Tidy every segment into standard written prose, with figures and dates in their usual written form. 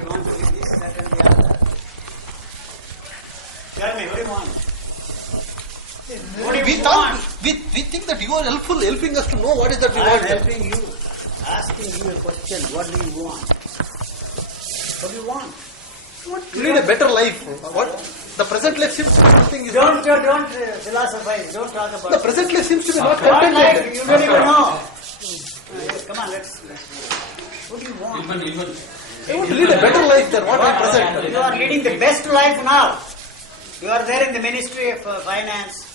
you want to be this, that and the other. Tell me, what do you want? What do you want? We think that you are helping us to know what is that we I want. am helping you, asking you a question. What do you want? What do you want? You need a better life. What? The present life seems to be something. Don't philosophize. Don't talk about The present life seems to be not what life contented. you don't even know. Come on, let's. What do you want? I want to lead a better life than what I present. You are leading the best life now. You are there in the Ministry of Finance.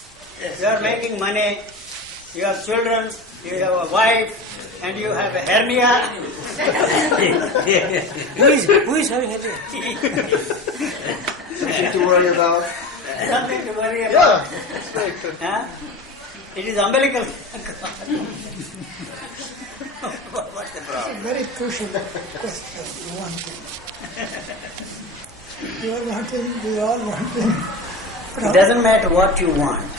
You are making money. You have children. You have a wife, and you have a hernia. Who is having hernia? Nothing to worry about. Nothing to worry about. Yeah, that's right. Huh? It is umbilical. What's the problem? Very crucial question. You are wanting, we all wanting. It doesn't matter what you want.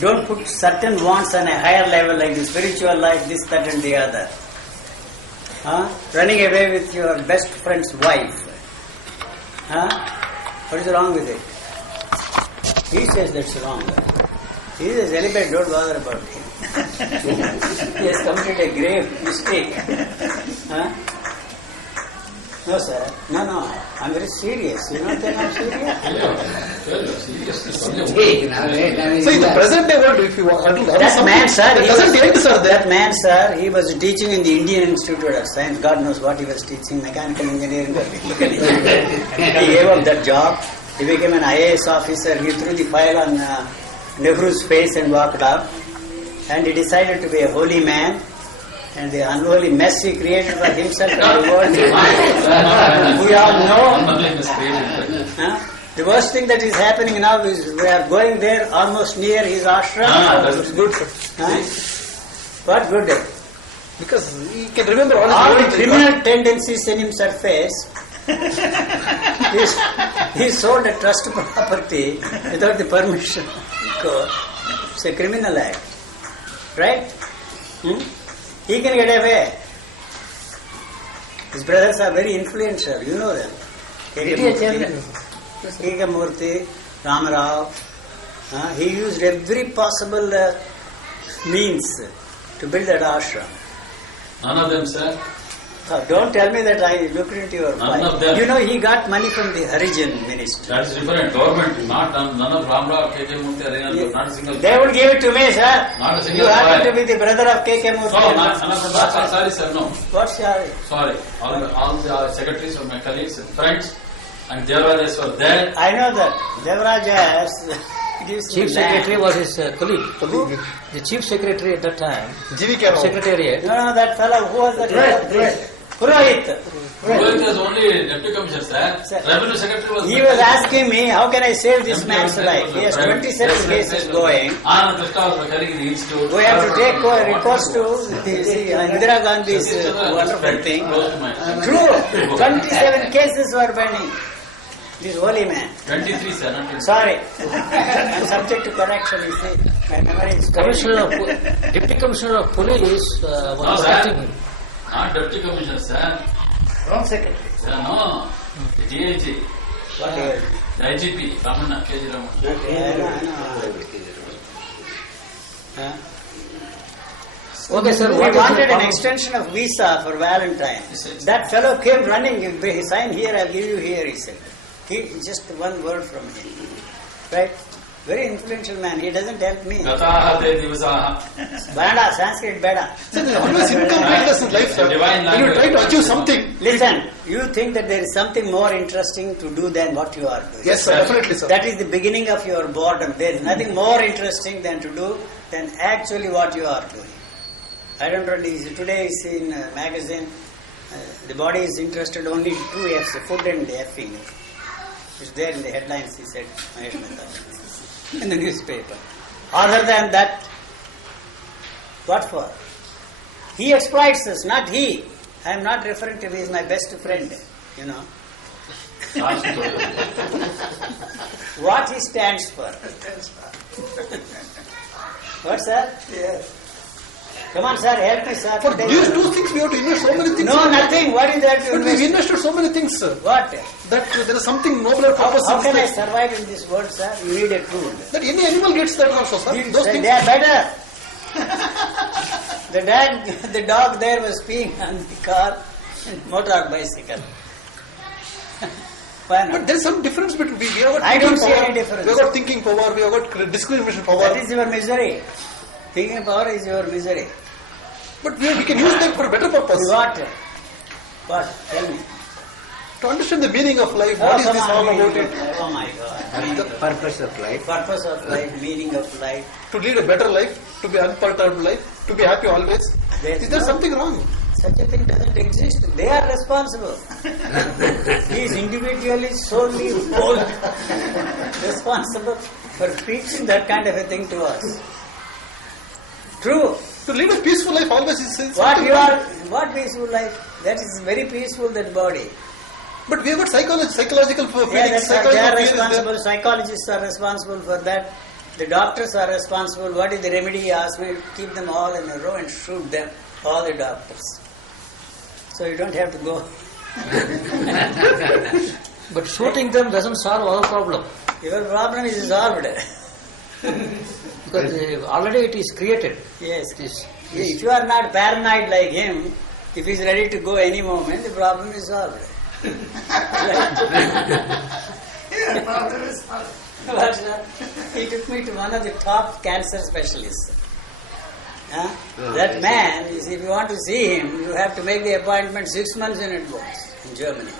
Don't put certain wants on a higher level like the spiritual life, this, that and the other. Running away with your best friend's wife. What is wrong with it? He says that's wrong. He is a celibate, don't bother about it. He has committed a grave mistake. No, sir. No. I'm very serious. You don't think I'm serious? So in the present day world, if you want to That man, sir, that man, sir, he was teaching in the Indian Institute of Science. God knows what he was teaching, mechanical engineering. He gave up that job. He became an IAS officer. He threw the file on Nehru's face and walked out. And he decided to be a holy man. And the unholy mess he created for himself and the world. We all know. The worst thing that is happening now is we are going there almost near his ashram. That's good. What good? Because he can remember All the criminal tendencies in him surface. He sold a trust property without the permission. It's a criminal act. Right? He can get away. His brothers are very influential, you know them. K.K. Murthy, Ramarao. He used every possible means to build that ashram. None of them, sir. Don't tell me that I looked into your None file. of them. You know, he got money from the Harijan ministry. That's different. Government, not none of Ramrao, K.K. Murthy, not a single. They would give it to me, sir. Not a single You happen file. to be the brother of K.K. Murthy. No, none of them. Sorry, sir, no. What's your... Sorry. All the secretaries of my colleagues and friends and Devarajas were there. I know that. Devarajas gives Chief me land. Secretary was his colleague. The Chief Secretary at that time, GVK. Secretariat. No, that fellow, who was that? Purohit. Rohit was only deputy commissioner, sir. Sir. Revenue secretary was. He was asking me, how can I save this man's life? He has 27 cases going. Anand Krishna was my colleague in the institute. We have to take recourse to Indira Gandhi's wonderful thing. True, 27 cases were pending. This holy man. 23, sir, not 23. Sorry, I'm subject to correction, you see. My memory is Deputy Commissioner of Police was No, sir. instructing him. Not deputy commissioner, sir. wrong secretary. Sir, no. The DIG. What year? The IGP, Ramana, KG Ramana. I know. Okay, sir. We What is wanted the an problem? extension of visa for Valentine. Yes. That fellow came running. He signed here, I'll give you here, he said. Just one word from him. Right? Very influential man. He doesn't help me. Gataha te divasaha. Bada, Sanskrit bada. So there's always incompleteness in life, sir. Divine When you try to achieve something. Listen, you think that there is something more interesting to do than what you are doing. Yes, sir, definitely, sir. That is the beginning of your boredom. There is nothing more interesting than to do than actually what you are doing. I don't know, today is in a magazine, the body is interested only in two F's, food and effing. It's there in the headlines, he said, Mahesh Mehta, in the newspaper. Other than that, what for? He exploits us, not he. I am not referring to him, he is my best friend, you know. What he stands for. What, sir? Yes. Come on, sir, help me, sir. For these two things we have to invest so many things. No, nothing. What is that to But invest? we've invested so many things, sir. What? That there is something nobler purpose How in can I this life. survive in this world, sir? You need a tool. That any animal gets that also, sir. Those They things. are better. The dog there was peeing on the car and motor bicycle. Why But not? there is some difference between we have got I don't thinking see power, any difference. We have got thinking power, we have got discrimination power. That is your misery. Thinking power is your misery. But we can use them for a better purpose. What? What? Tell me. To understand the meaning of life, what is come this on, all meaning about of it? life. Oh my God. The purpose of life. Purpose of life, meaning of life. To lead a better life, to be unperturbed life, to be happy always. There's Is there no- something wrong? Such a thing doesn't exist. They are responsible. He is individually, solely, whole responsible for preaching that kind of a thing to us. True. To lead a peaceful life always is What something you wrong. are, what peaceful life? That is very peaceful, that body. But we have got psychological feelings, Yeah, that's right. They psychological are fear is there. responsible. Psychologists are responsible for that. The doctors are responsible. What is the remedy? He asked me to keep them all in a row and shoot them, all the doctors. So you don't have to go. But shooting them doesn't solve our problem. Your problem is solved. Because already it is created. Yes. It is, If you are not paranoid like him, if he is ready to go any moment, the problem is solved. But, he took me to one of the top cancer specialists. That man, if you want to see him, you have to make the appointment 6 months in advance in Germany.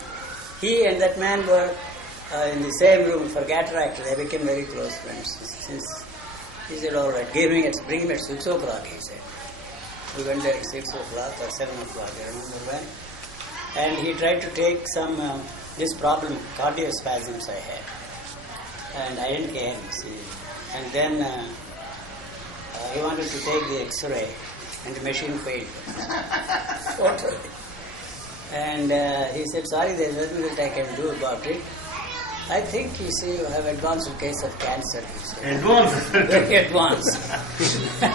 He and that man were in the same room for cataract. They became very close friends. Since he said, all right, bring him at 6 o'clock, he said. We went there at 6 o'clock or 7 o'clock, I remember when. And he tried to take some, this problem, cardiospasms I had. And I didn't care, you see. And then he wanted to take the X-ray, and the machine failed. Totally. And he said, sorry, there's nothing that I can do about it. I think, you see, you have advanced case of cancer, he said. Advanced. Very advanced.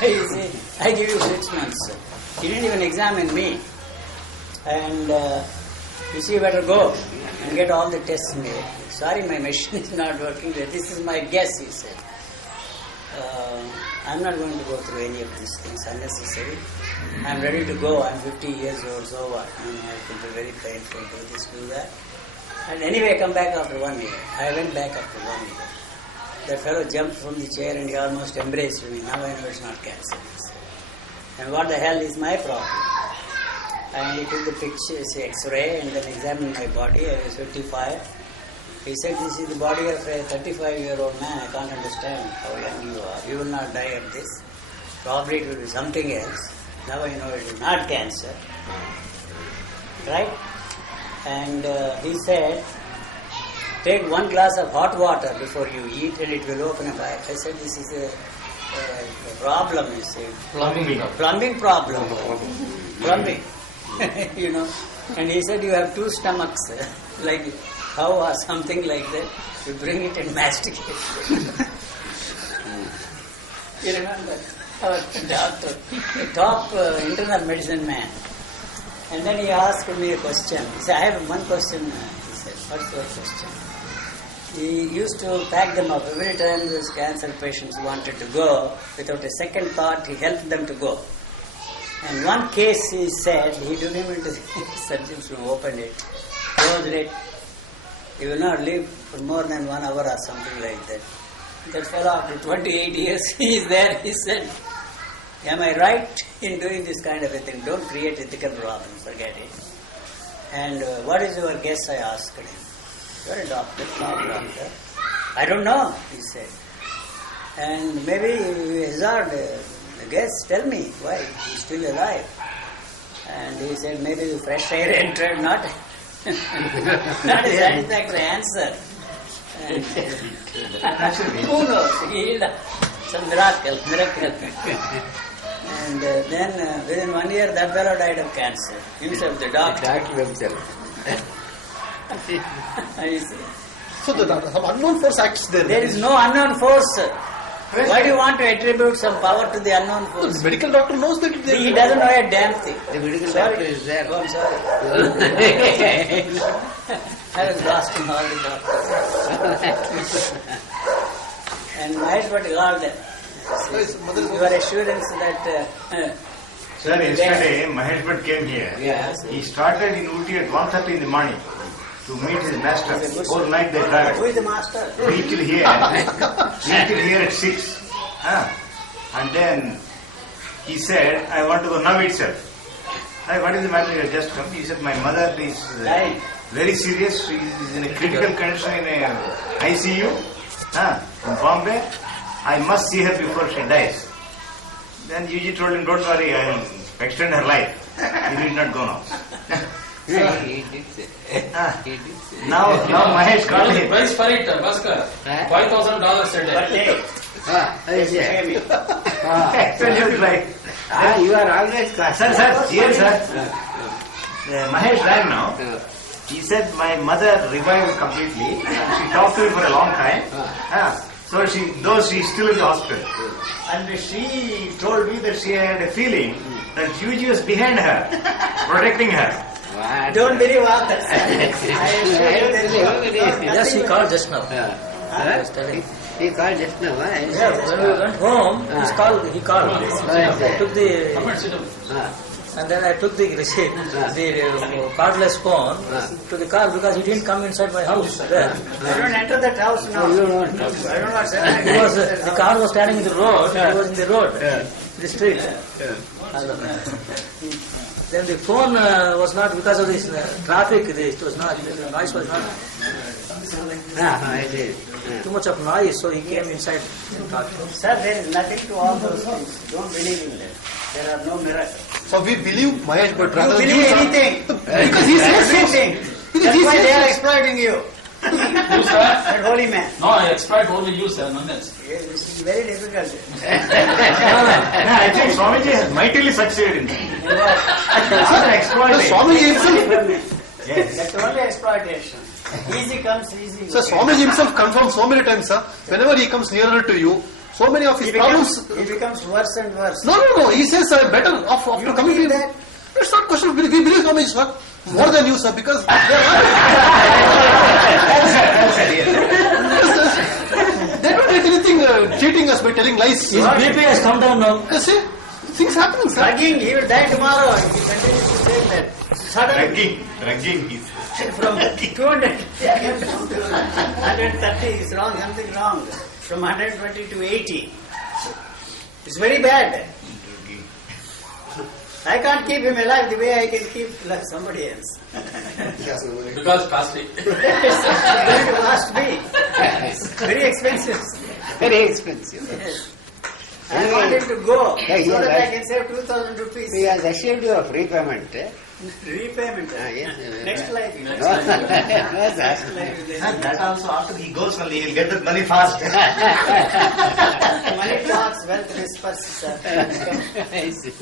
You see, I give you 6 months. He didn't even examine me. And you see, you better go and get all the tests made. Sorry, my machine is not working. This is my guess, he said. I'm not going to go through any of these things unnecessary. I'm ready to go. I'm 50 years old, so what? It will be very painful. Do this, do that. And anyway, come back after 1 year. I went back after 1 year. That fellow jumped from the chair and he almost embraced me. Now I know it's not cancer, he said. And what the hell is my problem? And he took the pictures, X-ray, and then examined my body. I was 55. He said, this is the body of a 35-year-old man. I can't understand how young you are. You will not die of this. Probably it will be something else. Now I know it is not cancer. Right? And he said, take 1 glass of hot water before you eat and it will open up. I said, this is a problem, you see. Plumbing problem. Plumbing. You know. And he said, you have 2 stomachs. Like cow or something like that. You bring it and masticate it. You remember? Our doctor, a top internal medicine man. And then he asked me a question. He said, I have one question. He said, what's your question? He used to pack them up. Every time those cancer patients wanted to go, without a second thought, he helped them to go. And one case, he said, he took him into the surgeon's room, opened it, closed it. He will not live for more than 1 hour or something like that. That fellow, after 28 years, he is there. He said, am I right in doing this kind of a thing? Don't create ethical problems, forget it. And what is your guess, I asked him. You're a doctor, not a doctor. I don't know, he said. And maybe you hazard a guess, tell me why he's still alive. And he said, maybe the fresh air entered, not a satisfactory answer. And, who knows, he healed some miracle. And then within 1 year, that fellow died of cancer. Himself, the doctor. You see. So some unknown force acts there. There is no unknown force. Why do you want to attribute some power to the unknown The force? medical doctor knows that He doesn't know a damn thing. The medical Sorry. doctor is there. Oh, I'm sorry. I was lost in all the doctors. And Mahesh Bhatt called your assurance that Sir, yesterday Mahesh Bhatt came here. Yes. He started in Uti at 1:30 in the morning to meet his master. Whole night they who traveled. is the master? Reached here at 6. And then he said, I want to go now itself. What is the matter? You have just come. He said, my mother is Right. very serious. She is in a critical condition in a ICU in Bombay. I must see her before she dies. Then Yuji told him, don't worry, I will extend her life. You need not go now. He did say. He did say. Now Mahesh What called is the him. price for it, Bhaskar? Huh? $5,000 a But day. hey, Yes, yes. pay me. Extend his life. You are always class. Sir, here, sir. Mahesh rang now. He said my mother revived completely. She talked to him for a long time. So though she's still in the hospital. And she told me that she had a feeling that Yuji was behind her, protecting her. What? Don't believe all that. I assure you there is Yes, nothing he called just now. Huh? He called just now. Yeah, when we went home, he called. I took the, Come and sit down. and then I took the receipt, the cardless phone to the car because he didn't come inside my house. There, I don't enter that house now. I don't know what's happening. he was the car was standing in the road. He was in the road, the street. Then the phone was not because of this traffic. It was not. The noise was not I did. too much of noise, so he came inside and talked. Sir, there is nothing to all those things. Don't believe in them. There are no miracles. So we believe Mahesh Bhatt You rather than believe sir. anything. Because he says so. Everything. Because That's he why says they are so. exploiting you. You, sir? That holy man. No, I exploit only you, sir. None else. Yes, this is very difficult. I think Swamiji has mightily succeeded in that. The Exploiting. Swamiji himself, Yes. That's only exploitation. Easy comes, easy Sir, goes. Swamiji himself confirms so many times, sir. Whenever he comes nearer to you, so many of his He problems. becomes worse and worse. No. He says better after You coming to believe him. that? It's not question of belief. We believe Swamiji, sir. More than you, sir, because they don't get anything cheating us by telling lies. His BP has come down now. You see, things happening, sir. Drugging, he will die tomorrow. If he continues to say that. Suddenly, Drugging. from 200 down to 130 is wrong, something wrong. From 120 to 80. It's very bad. I can't keep him alive the way I can keep somebody else. Because costly. It's going to cost me. Very expensive. Very expensive. Yes. I want him to go Yeah, so yeah, that I right. can save 2,000 rupees. He has assured you of repayment. Repayment. Yes. Next life. No, Next life. that's Next life. And that also after he goes only, he'll get that money fast. Money talks, wealth whispers, sir. I see.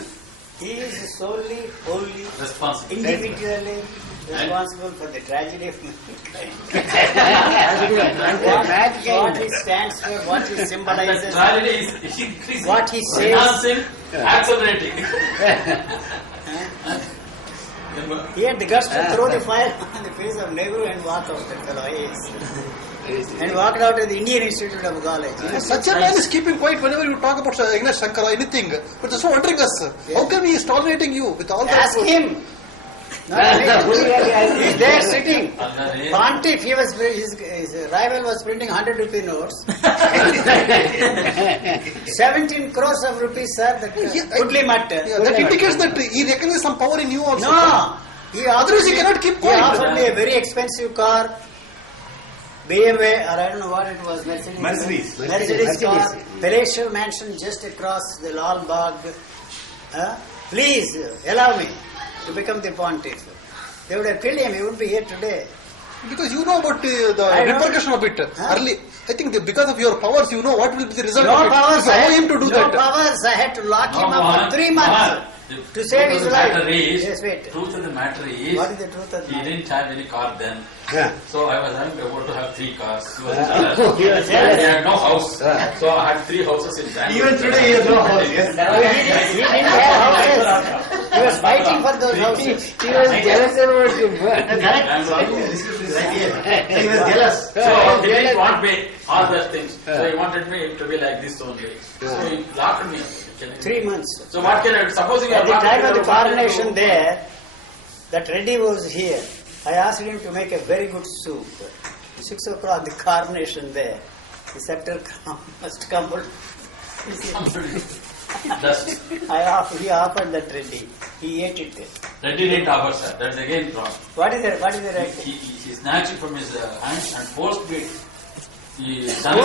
He is solely, wholly, Responsible. individually responsible for the tragedy of mankind. What he stands for, what he And the symbolizes, tragedy is increasing. what he says. Enhancing, accelerating. He had the guts to throw the fire on the face of Nehru and walk out that fellow. Yes. And walked out of the Indian Institute of College. Such a man is keeping quiet whenever you talk about Ignash Shankar or anything. But just wondering us, how come he is tolerating you with all that? Ask him. Not me. He's there sitting. Pontiff, his rival was printing 100 rupee notes. 17 crores of rupees, sir. That goodly matter. Yeah, that indicates that he recognizes some power in you also. No. Otherwise he cannot keep He quiet. offered me a very expensive car. BMW, or I don't know what it was, Mercedes. Mercedes car, palatial mansion just across the Lal Bagh. Please allow me to become the pontiff. They would have killed him, he wouldn't be here today. Because you know about the I know. repercussion of it. Huh? Early, I think because of your powers, you know what will be the result No of it. powers, If you allow him to do no that. powers, I had to lock him up Mohan, for 3 months. Mohan, The To save truth his of the life. matter is, Yes, wait. truth of the matter is, What is the truth of the he matter? didn't have any car then. Yeah. So I was about to have 3 cars. He was He jealous. was He jealous. had no house. Yeah. So I had 3 houses in Bangalore. Even today he has no house. Yes. He didn't have houses. He was fighting for those houses. He was jealous about you. Correct. Bangalore. Description is right here. He was jealous. So he didn't want me, all those things. So he wanted me to be like this only. So he locked me. 3 months. So what can I, supposing you At are the locked time of the up, what can I coronation do? there, that Reddy was here. I asked him to make a very good soup. 6 o'clock, the coronation there. The scepter must come out. Dust. He offered that Reddy. He ate it. That didn't offer, sir. That's again wrong. What is the right? He snatched it from his hand and forced me. He done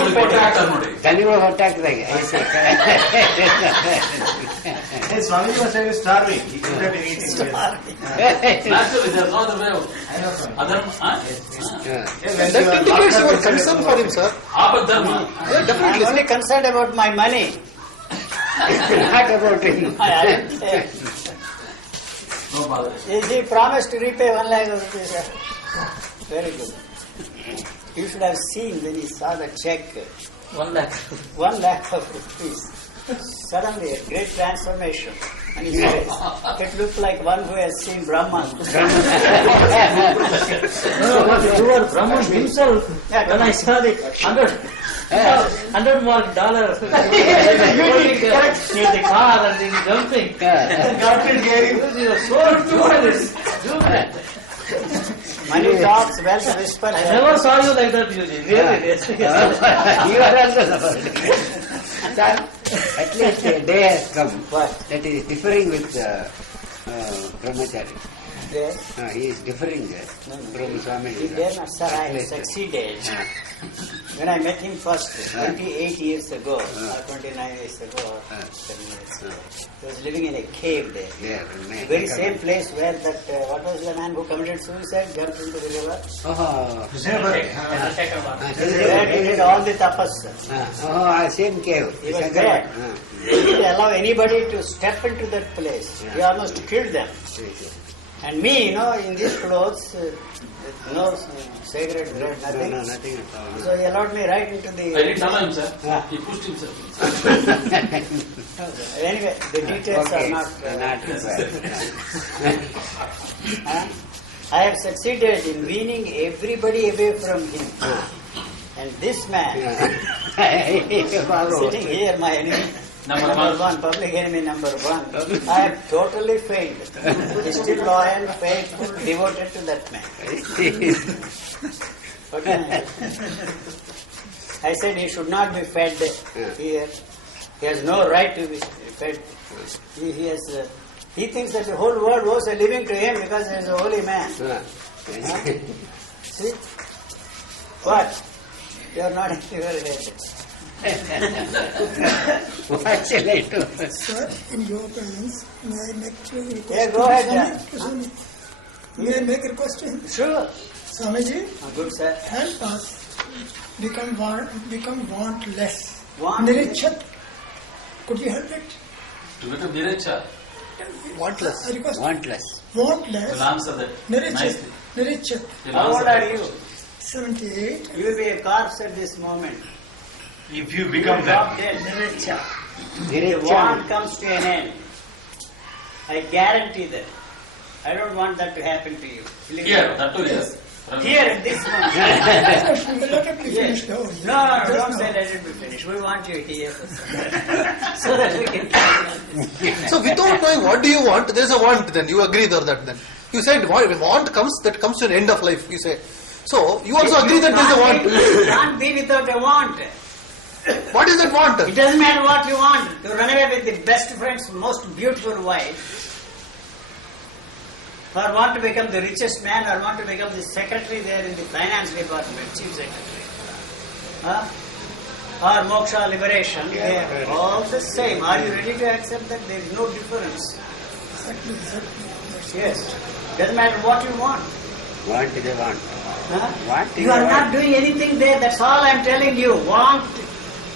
ನೋಡಿ. ದನಿಗಳು ಹೊಟ್ಟಾಕಿದಾಗ Hey, Swamiji was saying starving. He could have been eating. Naturally, there's no other way out. I know, Swami. Other, Yes, when That you are indicates locked up your inside concern the for him, sir. Abadharma. Yeah, I'm definitely. only concerned about my money. not about him. I didn't say. No bother. He promised to repay 1 lakh rupees. Sir. Very good. You should have seen when he saw the check. 1 lakh. 1 lakh of rupees. Suddenly a great transformation on his face. It looked like one who has seen Brahman. You were Brahman himself. Yeah, When I saw the 100 mark dollar near the car and then jumping. You were so jubilant. Money talks, wealth whispers. I never saw you like that, Yuji. Really? Yes. You are also suffered. Son, at least a day has come What? that is differing with Brahmachari. Yes. He is differing from Swami. He dare not, sir. I succeeded. When I met him first, 28 years ago, or 29 years ago, or 7 years ago, he was living in a cave there. There, The very same place where that, what was the man who committed suicide, jumped into the river? Where he did all the tapas. Same cave. He was there. He didn't allow anybody to step into that place. He almost killed them. And me, in these clothes, with no cigarette, bread, nothing. No, nothing at all. So he allowed me right into the... I didn't allow him, sir. He pushed himself. Anyway, the details Okay, are not... not required. I have succeeded in weaning everybody away from him. And this man, sitting here, my enemy, Number number one. one, public enemy number 1, I have totally failed. He's still loyal, faithful, devoted to that man. What can I do? I said he should not be fed here. He has no right to be fed. He thinks that the whole world owes a living to him because he is a holy man. See? What? You are not in your head. What shall I do? Sir, in your presence, may I make a request? Yeah, go ahead, to Swami? May I make a request to him? Sure. Swamiji, Good, sir. help us become wantless. Want- Nirichat. Could you help it? To become Niracha, Wantless. I request. Wantless. Wantless. will answer that Nirichat. nicely. Nirichat. He'll How old answer are that. you? 78. You will be a corpse at this moment. If you become Drop that. dead. The Nirichan. want comes to an end. I guarantee that. I don't want that to happen to you. Believe Here, me. that too, yes. Here at this moment. Let it be Yes. finished. Oh, No, don't say let it be finished. We want you here. So that we can... So without knowing what do you want, there is a want then. You agree with that then. You said when want comes, that comes to an end of life, you say. So you also agree that there is a want. You can't be without a want. What is that want? It doesn't matter what you want. To run away with the best friend's most beautiful wife, or want to become the richest man, or want to become the secretary there in the finance department, chief secretary. Or moksha, liberation, they are all the same. Are you ready to accept that? There is no difference. exactly. Yes. Doesn't matter what you want. Want is a want. Huh? Want is You a are want. not doing anything there. That's all I'm telling you. Want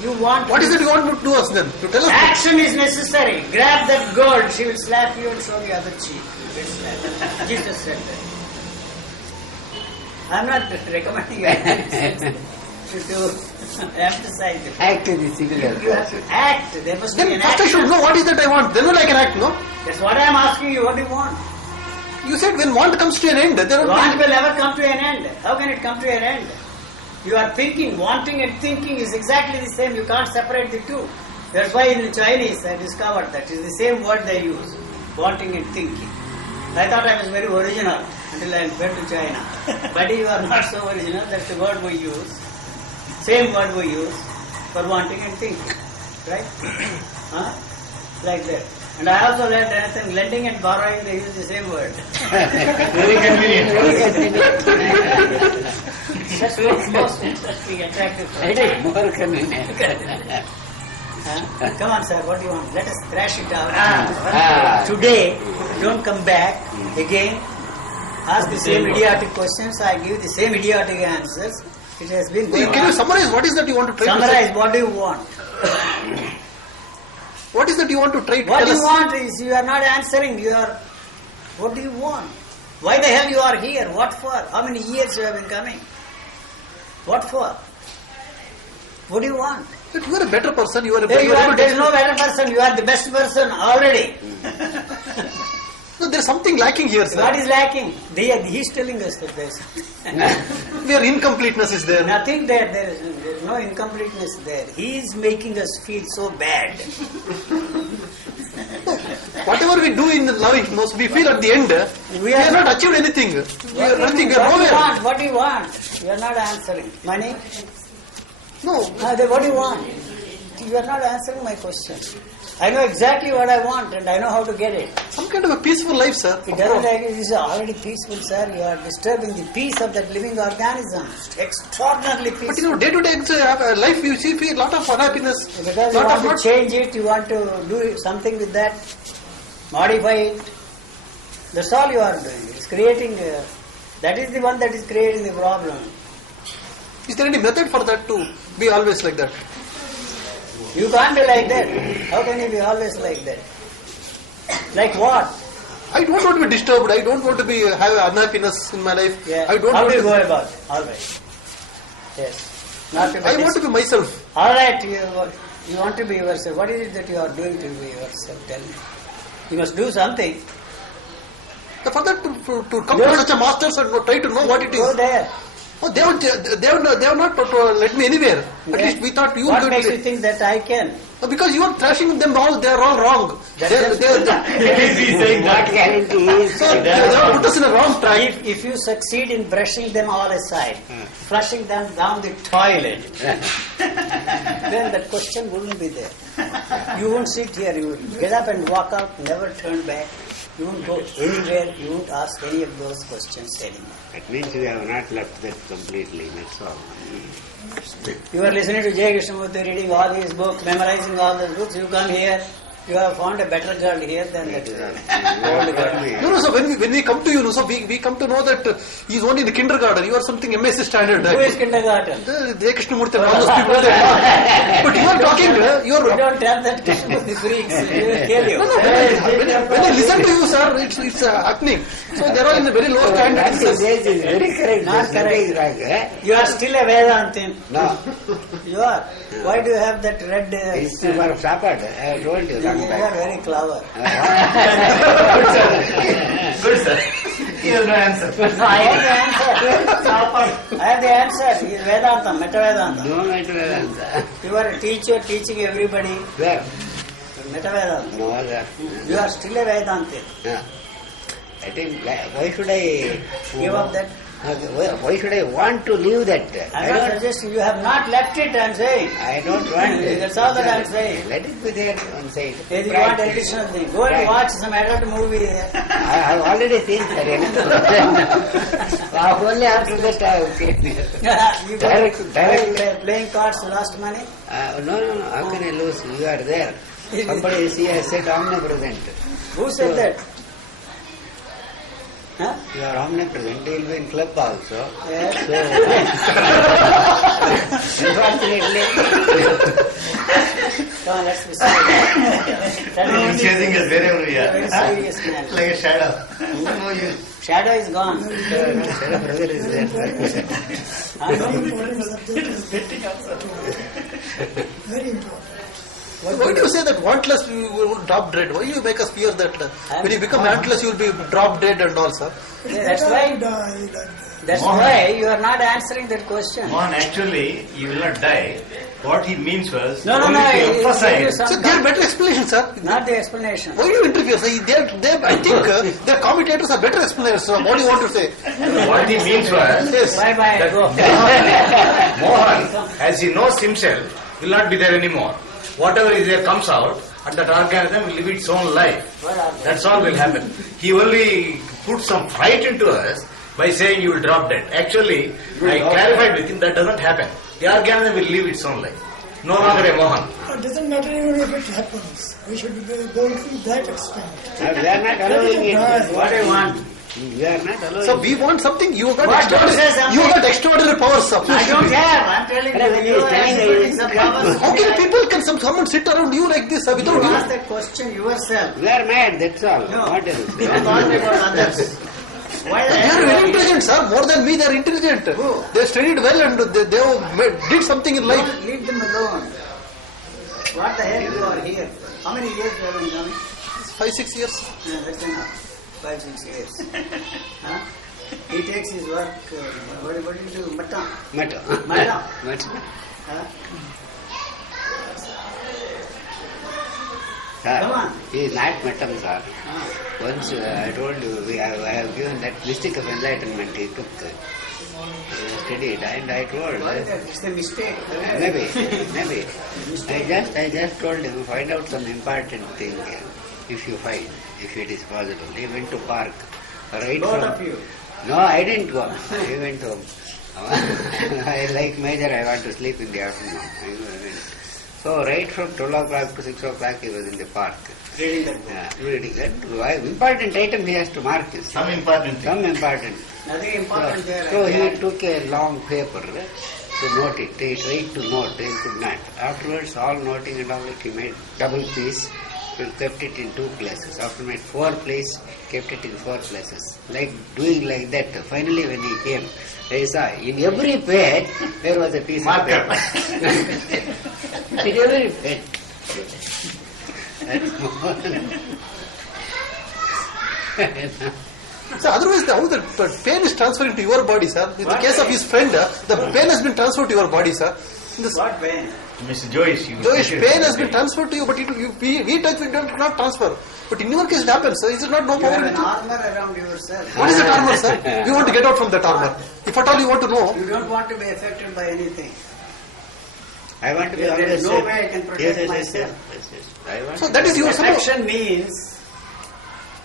You want. What is it you want to do us then? To tell us. Action is necessary. Grab that gold. She will slap you and show the other cheek. Jesus said that. I'm not recommending you to emphasize it. Act in the singular You have to person. act. There must be Then an first I action. should know what is that I want. Then only I can act, no? That's what I'm asking you. What do you want? You said when want comes to an end, there will Want be... will never come to an end. How can it come to an end? You are thinking, wanting and thinking is exactly the same. You can't separate the two. That's why in the Chinese I discovered that is the same word they use. Wanting and thinking. I thought I was very original until I went to China. But you are not so original. That's the word we use. Same word we use for wanting and thinking. Right? Huh? Like that. And I also learned anything, lending and borrowing, they use the same word. Very convenient. That's what's most interesting, attractive. It is more convenient. Come on, sir, what do you want? Let us thrash it out. Today, Today, don't come back again. Ask the same idiotic questions. I give the same idiotic answers. It has been going Can you on. summarize what is that you want to try to Summarize, say? what do you want? What is that you want to try to What tell you us? want is you are not answering. You are. What do you want? Why the hell you are here? What for? How many years you have been coming? What for? What do you want? That you are a better person, you are a There better you are. There is person. no better person. You are the best person already. No, there is something lacking here, sir. What is lacking? He is telling us that there is Where incompleteness is there. nothing there. There is no incompleteness there. He is making us feel so bad. Whatever we do in life, we feel at the end, we have not achieved anything. We are nothing, we are What do you nowhere. want? What do you want? You are not answering. Money? No, What do you want? You are not answering my question. I know exactly what I want and I know how to get it. some kind of a peaceful life, sir. It doesn't like it is already peaceful, sir. You are disturbing the peace of that living organism. Extraordinarily But peaceful. you know, day-to-day life, you see, feel a lot of unhappiness. Because you Lot want of to not... change it, you want to do something with that, modify it. That's all you are doing. It's creating, that is the one that is creating the problem. Is there any method for that to be always like that? You can't be like that. How can you be always like that? Like what? I don't want to be disturbed. I don't want to be have unhappiness in my life. Yeah. I don't How want do you to... go about it? All right. Yes. Not to be I want to be myself. All right. You want to be yourself. What is it that you are doing to be yourself? Tell me. You must do something. For that to come to such a masters and try to know what it Go is. there. Oh, they have not let me anywhere. At Yeah. least we thought you What would makes do you it. think that I can? Because you are thrashing them all, they are all wrong. That's He's saying what that. guarantee is So they have put us in a wrong track. If you succeed in brushing them all aside, flushing them down the toilet, then that question wouldn't be there. You won't sit here, you would get up and walk out, never turn back. You won't go anywhere, you won't ask any of those questions anymore. That means you have not left that completely, that's all. You are listening to Jay Krishnamurti, reading all these books, memorizing all those books, you come here, you have found a better girl here than that old girl. No, so when we come to you, so we come to know that he is only in the kindergarten. You are something MSc standard. Who is kindergarten? The Krishnamurti and all those people. But you are talking. You You are. don't tell that Krishnamurti freaks, they will kill you. No, when I listen to you, sir, it's happening. So they are in a very low standard. What he says is very correct. Not There's nothing correct. wrong, eh? You are still a Vedantin. No, You are. Why do you have that red... it's for Sapad. I told you long You back. are very clever. Good, sir. He has no answer. No, I have the answer. I have the answer. He is Vedanta, Meta Vedanta. No matter answer. You are a teacher teaching everybody There. Meta Vedanta. No other. You are still a Vedantin. Yeah. I think, why should I Give up that. Why should I want to leave that? I am not suggesting you have not left it, I am saying. I don't want it. That's all that I am saying. Let it be there on side. If you want additional thing, go and Right. watch some adult movie. I have already seen that. Only after that I came here. You Direct. playing cards, lost money. No. How can I lose? You are there. Somebody has said omnipresent. Who said that? Huh? You are omnipresent. You will be in club also. Yes. Unfortunately, Come on, let's be serious. He's chasing us wherever we are. Very serious man. Like a shadow. No use. Shadow is gone. brother is there. Very important subject is very important. Why do you say that wantless you will drop dead? Why you make us fear that when you become wantless you will be drop dead and all, sir? That's why. Die like that. That's Mohan. why you are not answering that question. Mohan, actually, you will not die. What he means was No, only to give you emphasize. some So they are better explanation, sir. Not the explanation. Why do you interfere, sir? I think their commentators are better explainers, sir. What do you want to say? What he means was Yes. Bye bye. Go. Mohan, as he knows himself, will not be there anymore. Whatever is there comes out, and that organism will live its own life. That's all will happen. He only put some fright into us by saying you will drop dead. Actually, I clarified with him that doesn't happen. The organism will live its own life. No longer a Mohan. It doesn't matter even if it happens. We should go to that extent. Now, we are not allowing it. What do you want? We are not allowing So it. we want something. You got What? Don't say extraordinary. something. You got extraordinary powers, sir. I don't have. I'm telling No, you. when You he is are telling exhibiting you, some powers. How can people can someone sit around you like this, sir, without You you? ask that question yourself. We are mad, that's all. No. What else? Don't talk about others. Why the They hell are you very are intelligent, sir. More than me, they are intelligent. They studied well and they have did something in life. Don't leave them alone. What the hell you are here? How many years you have been coming? 5-6 years. Yeah, that's enough. 5-6 years. Huh? He takes his work. What do you do? Matta. Matter. Matta. Matter. Huh? Sir, Come on. he is not Matam, sir. Ah. Once I told you, I have given that mystic of enlightenment he took. Studied, and I told. Why that? It's a mistake. Maybe. I just told him, find out some important thing. If you find, if it is possible. He went to park. Right Both from, of you. No, I didn't go. He went home. I like Major, I want to sleep in the afternoon. I went. So right from 12 o'clock to 6 o'clock he was in the park. Reading that book. Reading that. Important item he has to mark. Some important thing. Some important. Nothing important there. So he took a long paper to note it. He tried to note, he could not. Afterwards, all noting and all that, he made double piece, he kept it in 2 places. After made 4 places, kept it in 4 places. Like doing like that. Finally, when he came, I saw in every page there was a piece Marker. of paper. In every page. That's more. So otherwise, how the pain is transferring to your body, sir? In the What case of pain? his friend, the pain has been transferred to your body, sir. In this, What pain? Mr. Joyce, you Joyce, pain has been transferred to you, but we touch, we don't not transfer. But in your case, it happens, sir. Is it not no You power have in an it? armor around yourself. What is that armor, sir? We want to get out from that armor. If at all you want to know, You don't want to be affected by anything. I want to be There is always no safe. way I can protect Yes. myself. I want so to that is your support. Affection means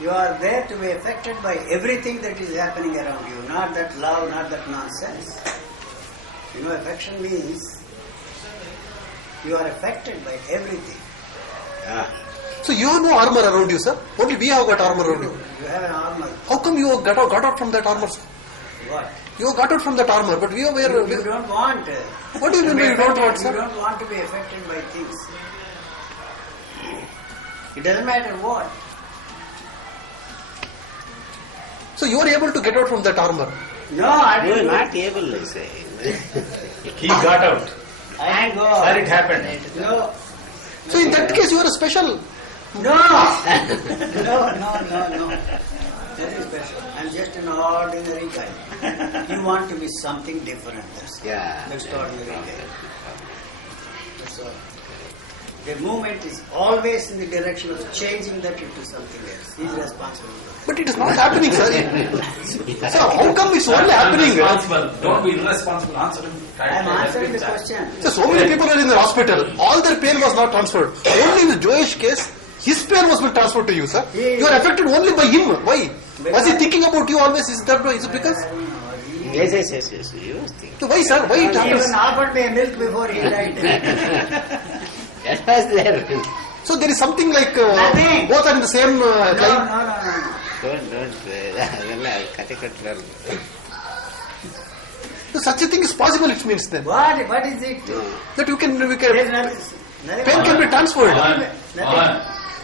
you are there to be affected by everything that is happening around you, not that love, not that nonsense. You know, affection means you are affected by everything. So you have no armor around you, sir. Only we have got armor around you. You have an armor. How come you got out from that armor, sir? What? You got out from that armor, but we are where? You don't want. What do you mean to be you don't affected- want, sir? You don't want to be affected by things. It doesn't matter what. So you are able to get out from that armor. No, I You are didn't. not able, I say. He got out. I didn't Sir, it go. happened. No. So in that case, you are a special. No! No. That is special. I'm just an ordinary guy. You want to be something different. That's Yeah. extraordinary guy. That's all. The movement is always in the direction of changing that into something else. He's responsible for that. But it is not happening, sir. So how come it's only happening? Irresponsible. Don't be irresponsible. Answer him. I'm answering the question. So many people are in the hospital. All their pain was not transferred. Only in the Joyesh case, his pain was been transferred to you, sir. You are affected only by him. Why? Was he thinking about you always? Is it because? Yes. You must think. So why, sir? Why it He happens? even offered me a milk before he died. That was there. So there is something like Nothing. both are in the same No. line. don't, ಅದೆಲ್ಲ ಕತೆ ಕಟ್ಟಬಾರ್ದು. Such a thing is possible, it means then. What is it? That you can, There's nothing. pain can be transferred. Mohan,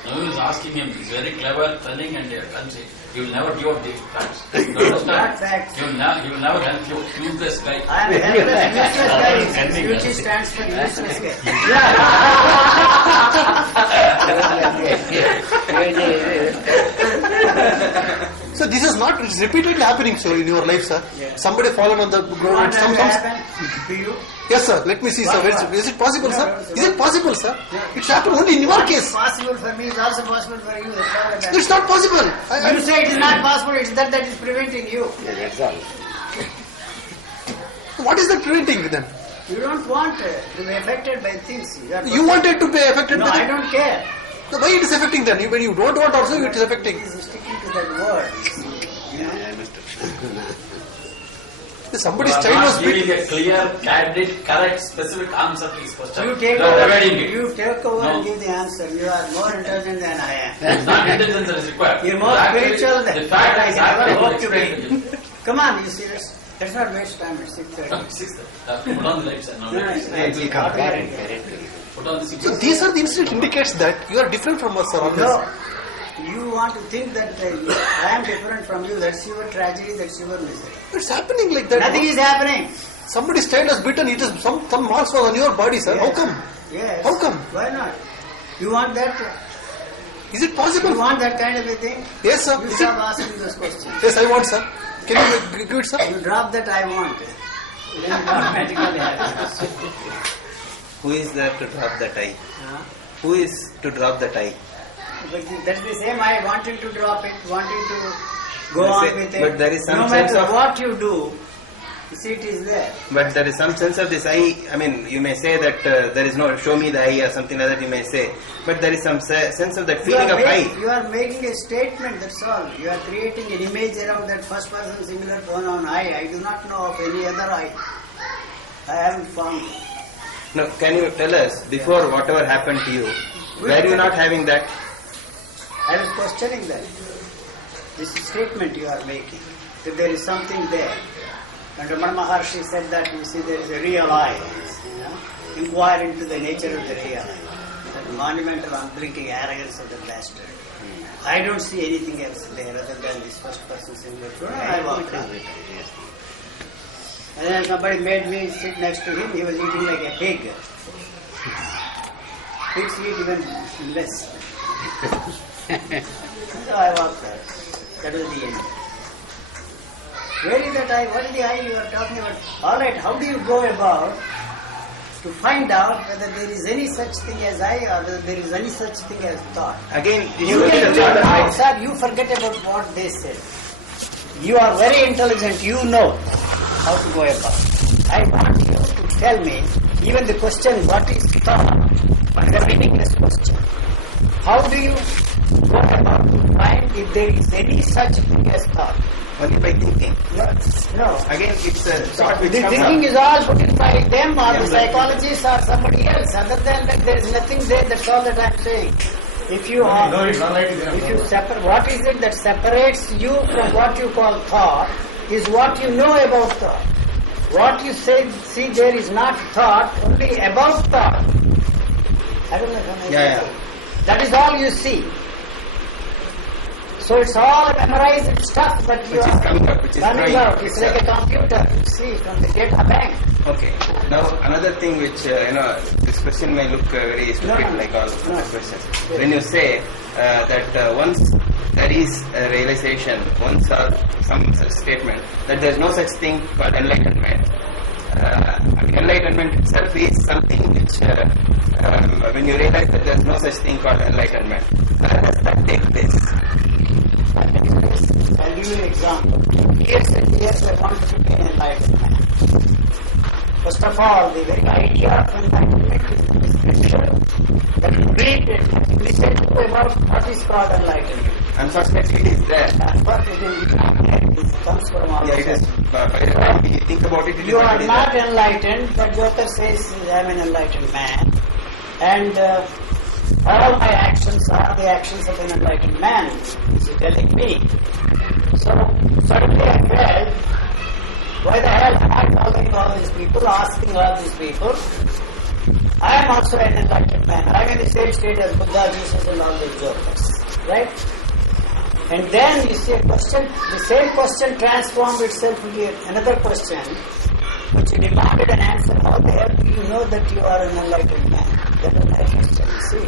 now he is asking him, he's very clever, cunning and country. He will never give up the facts. You Not understand? facts. He will never help you. Useless guy. I am a helpless, useless guy. UT stands for useless guy. So this is not, it's repeatedly happening, sir, in your life, sir. Somebody fallen on the ground. What has happened to you? Yes, sir. Let me see, sir. Is it possible, sir? Is it possible, sir? It's happened only in your What is case. possible for me is also possible for you. That's all that It's not possible. You say it is not possible, it's that is preventing you. Yeah, that's all. What is that preventing then? You don't want to be affected by things. You wanted to be affected No, by I that. don't care. So why it is affecting then? When you don't want also, it is affecting. He is sticking to that word. Yeah, I understand. Somebody's You are child not was giving beaten. a clear, candid, correct, specific answer to his question. You take are over, evading it. you take over No. and give the answer. You are more intelligent than I am. It's not intelligence that is required. You're more Actually, spiritual than the fact I is can ever happening hope to explain be. to you. Come on, you serious? Let's not waste time at 6:30. Put on the lights and now No, lights. it's It will come. Correct. Put on the 6. So these are the incident indicates that you are different from us, sir. always. No. You want to think that I am different from you. That's your tragedy, that's your misery. It's happening like that. Nothing is happening. Somebody's child was beaten. It is some marks was on your body, sir. How Yes. come? Yes. How come? Why not? You want that? Is it possible? You want that kind of a thing? Yes, sir. You Is stop it? asking those questions. Yes, I want, sir. Can you give it, sir? You drop that I want. Then it automatically happens. Who is there to drop the tie? Huh? Who is to drop the tie? But that's the same I wanting to drop it, wanting to go But on say- with it. but there is some no sense matter of- what you do, you see it is there. But there is some sense of this eye. I mean, you may say that there is no show me the eye or something like that. You may say, but there is some sense of that feeling of eye. You are making a statement, that's all. You are creating an image around that first person singular pronoun I. I do not know of any other I. I haven't found it. Now, can you tell us before whatever happened to you, were you not having that? I was questioning that. This statement you are making, that there is something there. And Ramana Maharshi said that, you see, there is a real I. You know? Inquire into the nature of the real I. That monumental, unblinking arrogance of the bastard. I don't see anything else there other than this first person singular pronoun. I walked out. Yes. And then somebody made me sit next to him. He was eating like a pig. Pigs eat even less. So I walked out. That was the end. Where is that eye? What is the eye you are talking about? All right, how do you go about to find out whether there is any such thing as I or whether there is any such thing as thought? Again, You can do it now, sir. You forget about what they said. You are very intelligent. You know how to go about. I want you to tell me even the question, what is thought? What is a meaningless question? How do you go about to find if there is any such thing as thought? only by thinking. No. Again, it's a thought which The comes thinking up. is all put in by them or Yeah, the but- psychologists or somebody else. Other than that, there is nothing there. That's all that I'm saying. If you are, if you separate, what is it that separates you from what you call thought is what you know about thought. What you say, see, there is not thought, only about thought. I don't know if I'm Yeah, yeah. That is all you see. So it's all memorized stuff that you Which is are coming up, which is coming drawing out. It's like a itself. computer, you see, from the data bank. Okay. Now another thing which this question may look very stupid, No, no. like all No. other questions. When you say that once there is a realization, once or some such statement that there is no such thing called enlightenment. Enlightenment itself is something which, when you realize that there is no such thing called enlightenment, where does that take place? I'll give you an example. Years and years I wanted to be an enlightened man. First of all, the very idea of enlightenment is the description that you read it and you listen to about what is called enlightenment. Unfortunately, it is there. And what it is, it comes from outside. Yeah, it is. By the time you think about it, it is You are already not there. enlightened, but Joker says, I am an enlightened man. And all my actions are the actions of an enlightened man. Is he telling me? So suddenly I felt, why the hell am I following all these people, asking all these people? I am also an enlightened man. I am in the same state as Buddha, Jesus and all those jokers. Right? And then you see a question, the same question transformed itself into another question, which demanded an answer. How the hell do you know that you are an enlightened man? That is my question. See,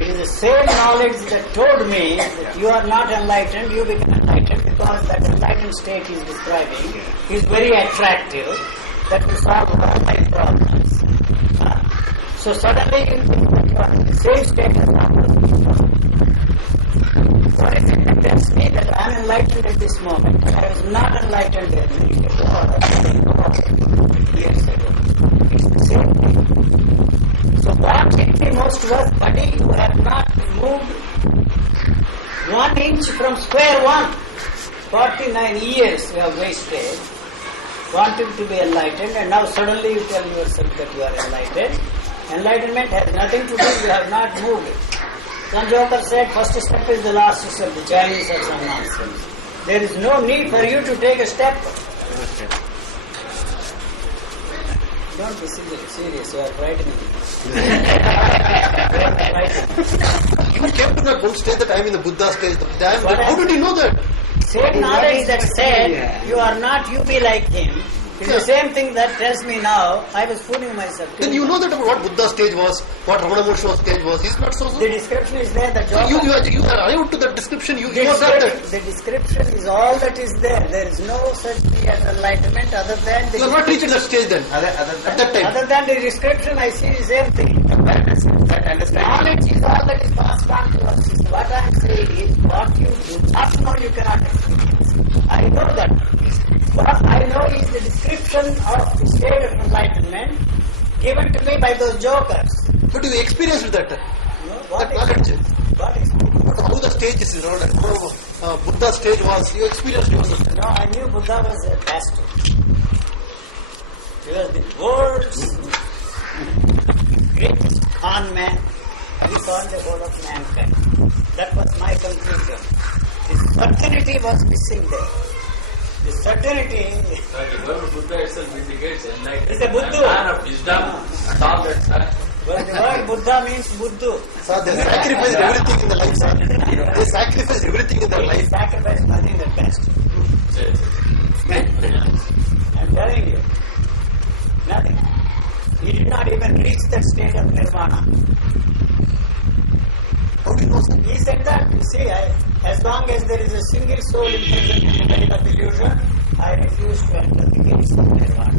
it is the same knowledge that told me that you are not enlightened, you become enlightened, because that enlightened state he is describing is very attractive, that will solve all my problems. So suddenly you think that you are in the same state as all those people. What is it that tells me that I am enlightened at this moment? I was not enlightened a minute ago or years ago. It's the same thing. So what hit me most was, buddy, you have not moved 1 inch from square one. 49 years you have wasted wanting to be enlightened, and now suddenly you tell yourself that you are enlightened. Enlightenment has nothing to do, you have not moved. Some joker said, first step is the last step. The Chinese are some nonsense. There is no need for you to take a step. Don't be serious, you are frightening me. You came to that one stage that I am in the Buddha stage. How did you know that? Same knowledge that said, you are not, you be like him. It's the same thing that tells me now, I was fooling myself. Then you know that about what Buddha stage was, what Ramana Maharshi's stage was. Is not so? The description is there. The job You are arrived to that description. You are that. the description is all that is there. There is no such thing as enlightenment other than the You have not reached that stage then. At that time. Other than the description, I see the same thing. Knowledge is all that is passed on to us. What I am saying is, what you do not know, you cannot experience. I know that. What I know is the description of the state of enlightenment given to me by those jokers. But you experienced that. What That knowledge. What experience? How the stage is, how Buddha stage was. You experienced yourself. No, I knew Buddha was a bastard. He was the world's greatest con man. He called the whole of mankind. That was my conclusion. The certainty was missing there. The certainty. The word Buddha itself indicates enlightenment. It's a Buddha. Man of wisdom and all that, sir. Well, the word Buddha means Buddha. Sir, they sacrificed everything in the life, sir. They sacrificed everything in their He life. sacrificed nothing but best. I'm telling you. Nothing. He did not even reach that state of nirvana. How do you know, sir? He said that, you see, as long as there is a single soul imprisoned in the body of illusion, I refuse to enter the gates of nirvana.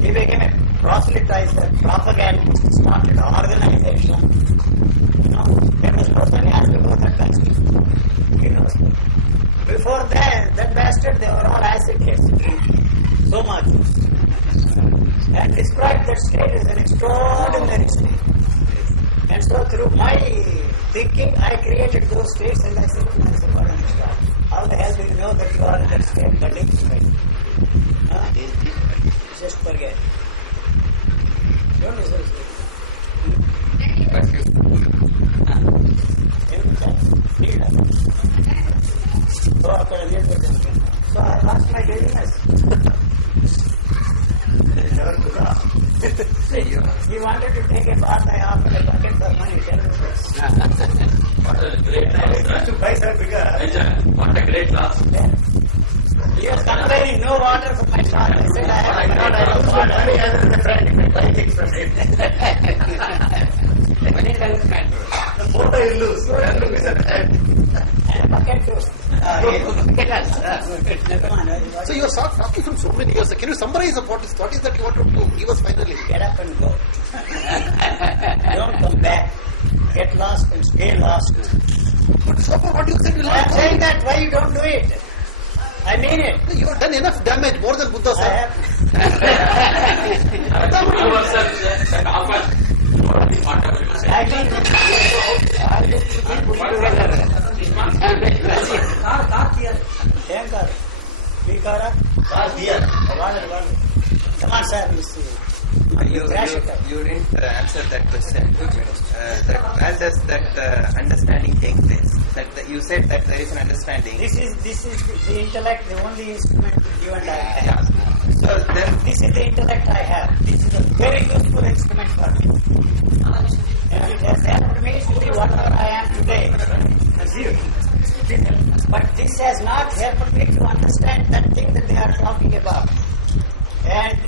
He became a proselytizer, propagandist, started an organization. Famous person, he has to go that bastard. He knows. Before that bastard, they were all acid hits drinking. So much. And described that state as an extraordinary state. And so through my thinking, I created those states, and I said to myself, what understand? How the hell do you know that you are in that state? But just forget. Don't listen to it. So I lost my dizziness. He wanted to take a bath, I offered a bucket for money, 10 rupees. What a great loss, sir. To buy some bigger. What a great loss. He was complaining, no water from my shop. I said, I thought I was water. He has a friend, he buy things from him. The photo you lose, 10 rupees at a time. And a bucket too. So you are talking from so many years. Can you summarize what is that you wanted to give us finally? Get up and go. Don't come back. Get lost and stay lost. But so far what you said will I'm not saying that, why you don't do it? I mean it. You have done enough damage, more than Buddha I sir. have. I mean, ఏం కాదు మీ కారా వాడు come on sir, you see. You didn't answer that question. Where does that understanding take place? You said that there is an understanding. This is the intellect, the only instrument you and I have. So then, This is the intellect I have. This is a very useful instrument for me. And it has helped me to be whatever I am today. But this has not helped me to understand that thing that they are talking about. And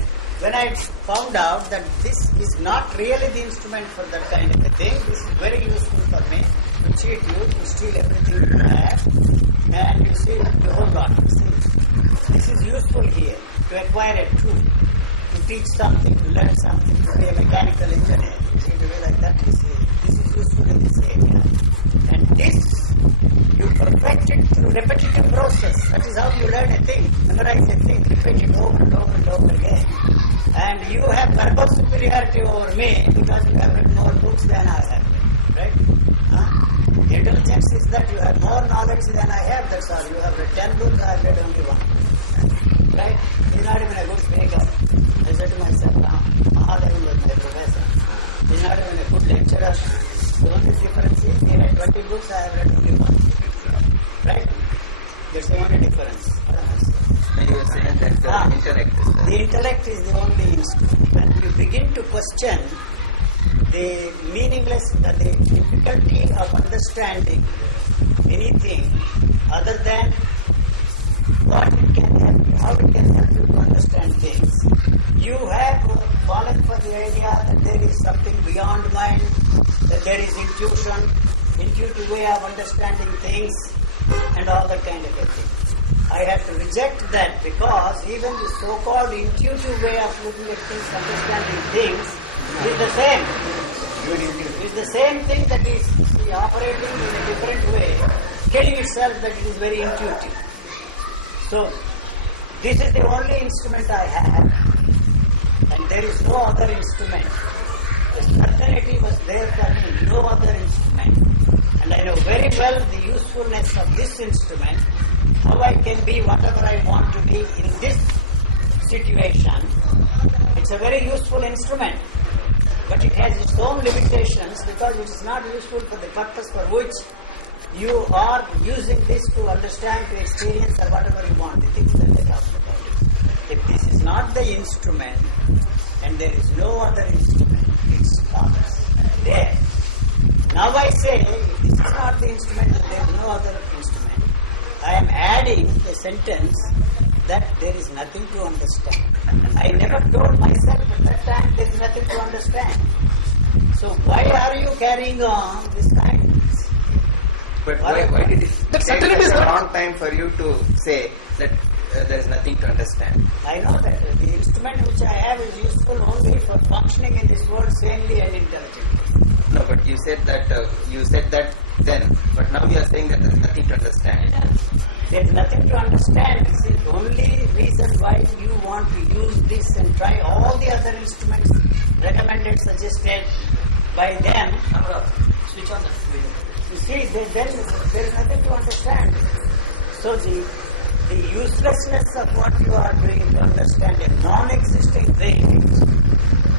when I found out that this is not really the instrument for that kind of a thing, this is very useful for me to cheat you, to steal everything you have, and you see, you hold on. See, this is useful here, to acquire a tool, to teach something, to learn something, to be a mechanical engineer. You see, to be like that, this is useful in this area. And this, you perfect it through repetitive process. That is how you learn a thing. Memorize a thing, repeat it over and over and over again. And you have verbal superiority over me because you have read more books than I have read, right? Intelligence is that you have more knowledge than I have, that's all. You have read 10 books, I have read only one. Right? He's not even a good speaker. I said to myself, Mohan was my professor. He's not even a good lecturer. The only difference is he read 20 books, I have read only one. Right? That's the only difference. you were saying that the intellect is the intellect is the only instrument. And you begin to question the meaningless, the difficulty of understanding anything other than what it can help you, how it can help you to understand things. You have fallen for the idea that there is something beyond mind, that there is intuition, intuitive way of understanding things, and all that kind of a thing. I have to reject that because even the so-called intuitive way of looking at things, understanding things, is the same. It's the same thing that is operating in a different way, telling itself that it is very intuitive. So, this is the only instrument I have, and there is no other instrument. The certainty was there for me, no other instrument. And I know very well the usefulness of this instrument, how I can be whatever I want to be in this situation. It's a very useful instrument, but it has its own limitations because it is not useful for the purpose for which you are using this to understand, to experience, or whatever you want, the things that they talk about. If this is not the instrument, and there is no other instrument, it stops there. Now I say, if this is not the instrument and there is no other instrument, I am adding a sentence that there is nothing to understand. I never told myself at that time there is nothing to understand. So why are you carrying on this kind of things? But why did it take such a long time for you to say that there is nothing to understand? I know that the instrument which I have is useful only for functioning in this world sanely and intelligently. No, but you said that then, but now you are saying that there is nothing to understand. There is nothing to understand. This is the only reason why you want to use this and try all the other instruments recommended, suggested by them. Switch on the video. You see, there is nothing to understand. So the uselessness of what you are doing to understand a non-existing thing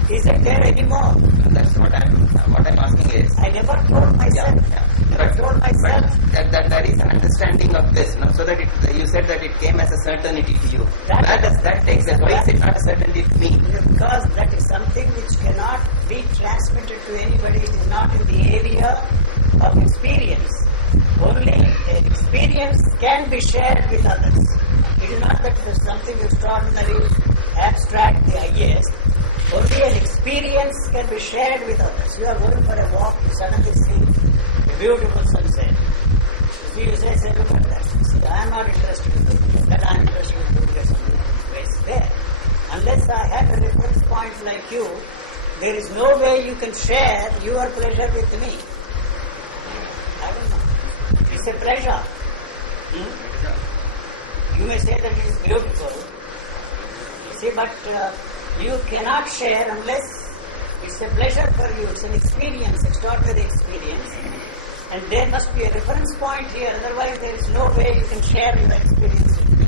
isn't there anymore. That's what I'm asking is. I never told myself. But That there is an understanding of this, no? So that you said that it came as a certainty to you. Where does that take place? Why is it not a certainty to me? Because that is something which cannot be transmitted to anybody. It is not in the area of experience. Only experience can be shared with others. It is not that it is something extraordinary, abstract, the highest. Only an experience can be shared with others. You are going for a walk, you suddenly see a beautiful sunset. You say, look at that. See, I am not interested in looking at that. I am interested in looking at something that's there. Unless I have a reference point like you, there is no way you can share your pleasure with me. I don't know. It's a pleasure. You may say that it is beautiful. See, but you cannot share unless it's a pleasure for you. It's an experience, extraordinary experience. And there must be a reference point here, otherwise there is no way you can share your experience with me.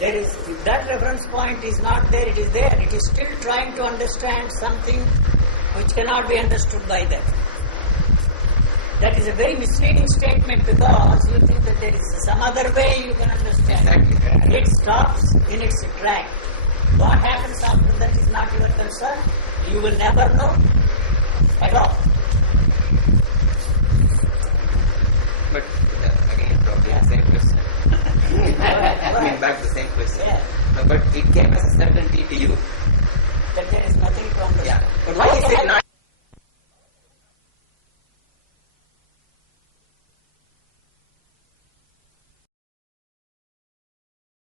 There is, if that reference point is not there, it is there. It is still trying to understand something which cannot be understood by them. That is a very misleading statement because you think that there is some other way you can understand. It stops in its track. What happens after that is not your concern. You will never know at all. But again, probably the same question. I mean, back to the same question. Yeah. But it came as a certainty to you. That there is nothing to understand. Yeah. But why is it not